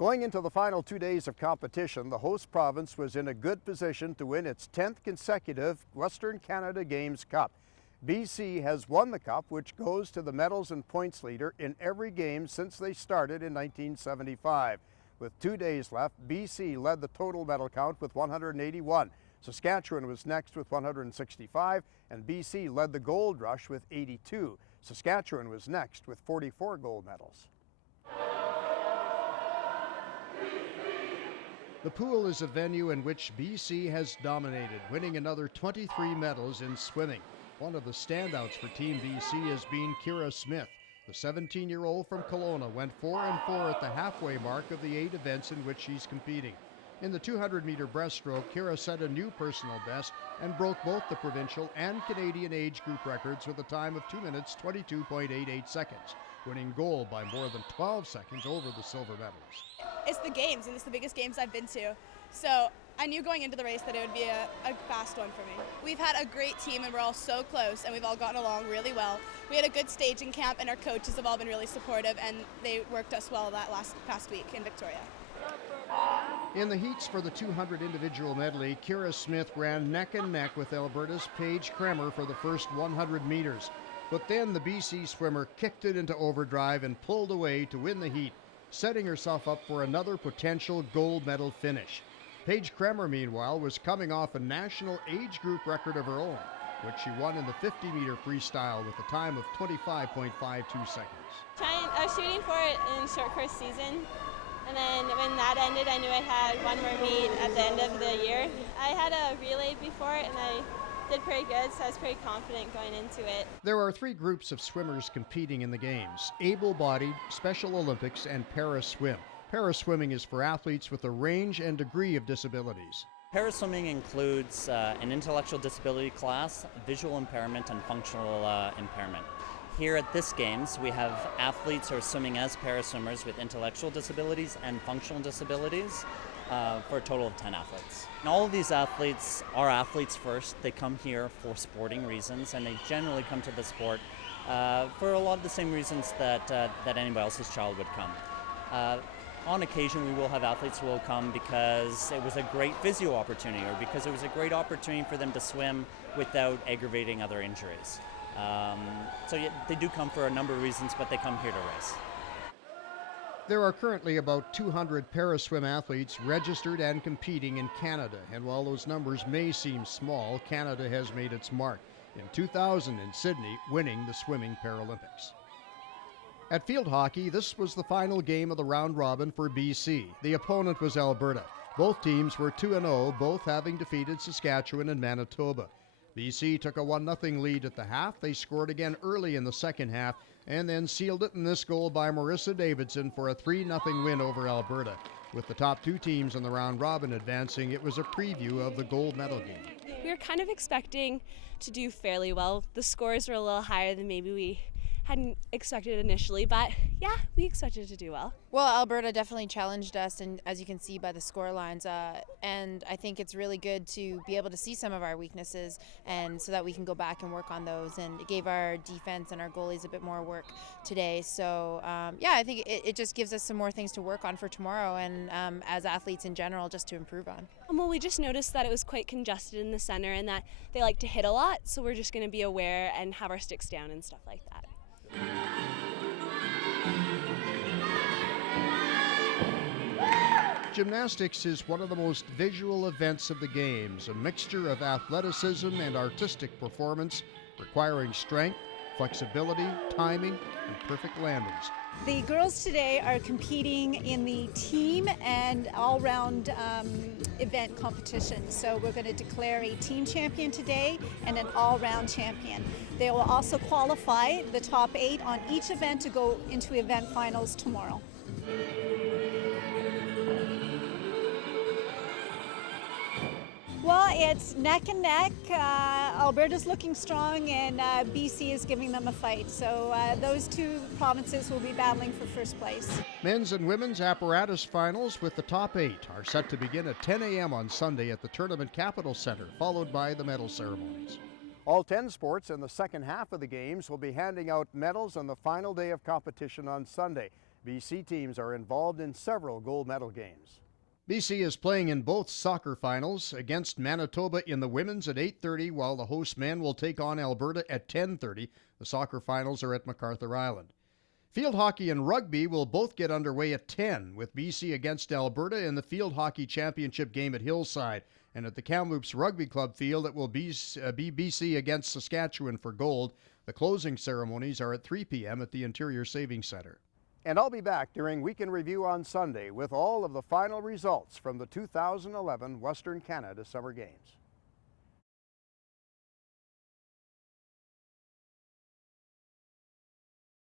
Going into the final 2 days of competition, the host province was in a good position to win its 10th consecutive Western Canada Games Cup. BC has won the cup, which goes to the medals and points leader in every game since they started in 1975. With 2 days left, BC led the total medal count with 181. Saskatchewan was next with 165, and BC led the gold rush with 82. Saskatchewan was next with 44 gold medals. The pool is a venue in which BC has dominated, winning another 23 medals in swimming. One of the standouts for Team BC has been Kira Smith. The 17-year-old from Kelowna went 4-4 at the halfway mark of the 8 events in which she's competing. In the 200-meter breaststroke, Kira set a new personal best and broke both the provincial and Canadian age group records with a time of 2 minutes 22.88 seconds, winning gold by more than 12 seconds over the silver medals. It's the games, and it's the biggest games I've been to. So I knew going into the race that it would be a fast one for me. We've had a great team, and we're all so close, and we've all gotten along really well. We had a good staging camp, and our coaches have all been really supportive, and they worked us well that past week in Victoria. In the heats for the 200 individual medley, Kira Smith ran neck and neck with Alberta's Paige Kremer for the first 100 meters. But then the BC swimmer kicked it into overdrive and pulled away to win the heat, setting herself up for another potential gold medal finish. Paige Kremer, meanwhile, was coming off a national age group record of her own, which she won in the 50-meter freestyle with a time of 25.52 seconds. I was shooting for it in short course season, and then when that ended, I knew I had one more meet at the end of the year. I had a relay before it, and I did pretty good, so I was pretty confident going into it. There are 3 groups of swimmers competing in the Games: able-bodied, Special Olympics, and para-swim. Para-swimming is for athletes with a range and degree of disabilities. Para-swimming includes an intellectual disability class, visual impairment, and functional impairment. Here at this Games, we have athletes who are swimming as para-swimmers with intellectual disabilities and functional disabilities for a total of 10 athletes. And all of these athletes are athletes first. They come here for sporting reasons, and they generally come to the sport for a lot of the same reasons that anybody else's child would come. On occasion, we will have athletes who will come because it was a great physio opportunity or because it was a great opportunity for them to swim without aggravating other injuries. So yeah, they do come for a number of reasons, but they come here to race. There are currently about 200 para-swim athletes registered and competing in Canada, and while those numbers may seem small, Canada has made its mark in 2000 in Sydney, winning the Swimming Paralympics. At field hockey, this was the final game of the round robin for BC. The opponent was Alberta. Both teams were 2-0, both having defeated Saskatchewan and Manitoba. BC took a 1-0 lead at the half. They scored again early in the second half and then sealed it in this goal by Marissa Davidson for a 3-0 win over Alberta. With the top 2 teams in the round robin advancing, it was a preview of the gold medal game. We were kind of expecting to do fairly well. The scores were a little higher than maybe we hadn't expected initially, but yeah, we expected to do well. Well, Alberta definitely challenged us, and as you can see by the score lines, and I think it's really good to be able to see some of our weaknesses, and so that we can go back and work on those. And it gave our defense and our goalies a bit more work today. So yeah, I think it just gives us some more things to work on for tomorrow, and as athletes in general, just to improve on. Well, we just noticed that it was quite congested in the center and that they like to hit a lot, so we're just going to be aware and have our sticks down and stuff like that. Gymnastics is one of the most visual events of the Games, a mixture of athleticism and artistic performance, requiring strength, flexibility, timing, and perfect landings. The girls today are competing in the team and all-round event competition. So we're going to declare a team champion today and an all-round champion. They will also qualify the top 8 on each event to go into event finals tomorrow. Well, it's neck and neck. Alberta's looking strong, and BC is giving them a fight. So those 2 provinces will be battling for first place. Men's and women's apparatus finals with the top 8 are set to begin at 10 a.m. on Sunday at the Tournament Capital Center, followed by the medal ceremonies. All 10 sports in the second half of the Games will be handing out medals on the final day of competition on Sunday. BC teams are involved in several gold medal games. BC is playing in both soccer finals against Manitoba in the women's at 8:30, while the host men will take on Alberta at 10:30. The soccer finals are at MacArthur Island. Field hockey and rugby will both get underway at 10, with BC against Alberta in the field hockey championship game at Hillside. And at the Kamloops Rugby Club field, it will be BC against Saskatchewan for gold. The closing ceremonies are at 3 p.m. at the Interior Savings Centre. And I'll be back during Weekend Review on Sunday with all of the final results from the 2011 Western Canada Summer Games.